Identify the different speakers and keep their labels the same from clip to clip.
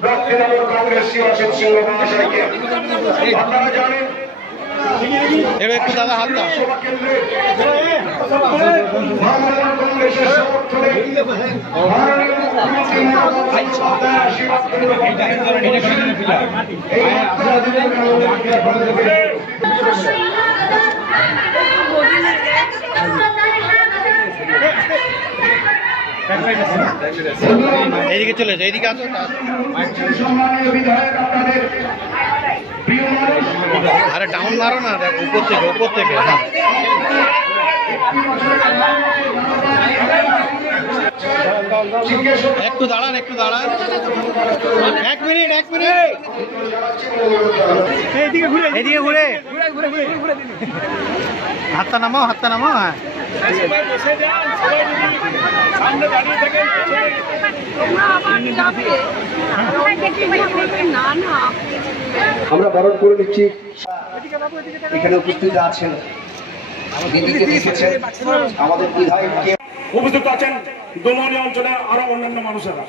Speaker 1: Block Trinamool Congress শিবাশিত সিংহ মহাশয়কে আপনারা জানেন
Speaker 2: এবার একটু দাদা হাত দাও
Speaker 1: সভা কেন্দ্রে তৃণমূল কংগ্রেসের সমর্থনে মাননীয় মুখ্যমন্ত্রী মমতা বন্দ্যোপাধ্যায় আশীর্বাদ কেন্দ্র এই
Speaker 2: এইদিকে চলে যাও, এইদিকে আসো। আরে ডাউন মারো না, দেখ, উপর থেকে উপর থেকে হ্যাঁ। একটু দাঁড়ান একটু দাঁড়ান। এক মিনিট এক মিনিট। এইদিকে ঘুরে এইদিকে ঘুরে। হাতটা নামাও হাতটা নামাও হ্যাঁ।
Speaker 3: আমরা
Speaker 4: বরণ করে নিচ্ছি। এখানে উপস্থিত আছেন আমাদের বিধায়ককে
Speaker 5: উপস্থিত আছেন দোমনি অঞ্চলে আরও অন্যান্য মানুষেরা।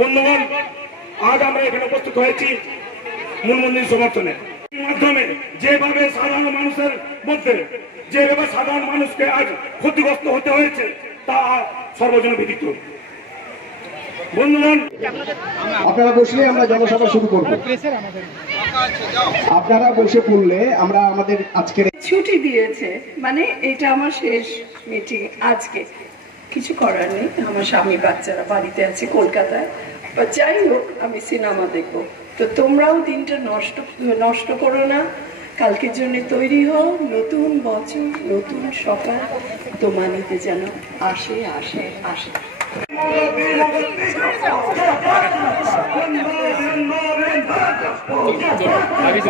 Speaker 5: বন্ধুগণ, আজ আমরা এখানে উপস্থিত হয়েছি মূলমন্দির সমর্থনে। মাধ্যমে যেভাবে সাধারণ মানুষের মধ্যে যেভাবে সাধারণ মানুষকে আজ ক্ষতিগ্রস্ত হতে হয়েছে তা সর্বজন বিদিত বন্ধুগণ
Speaker 4: আপনারা বসলে আমরা জনসভা শুরু করব। আপনারা বসে পড়লে আমরা আমাদের আজকের
Speaker 6: ছুটি দিয়েছে মানে এটা আমার শেষ মিটিং আজকে। কিছু করার নেই আমার স্বামী বাচ্চারা বাড়িতে আছে কলকাতায়। বা যাই হোক আমি সিনেমা দেখব। তো তোমরাও দিনটা নষ্ট নষ্ট করো না। কালকের জন্য তৈরি হও নতুন বছর, নতুন সকাল। তোমানিতে যেন আসে আসে আসে।
Speaker 5: আগে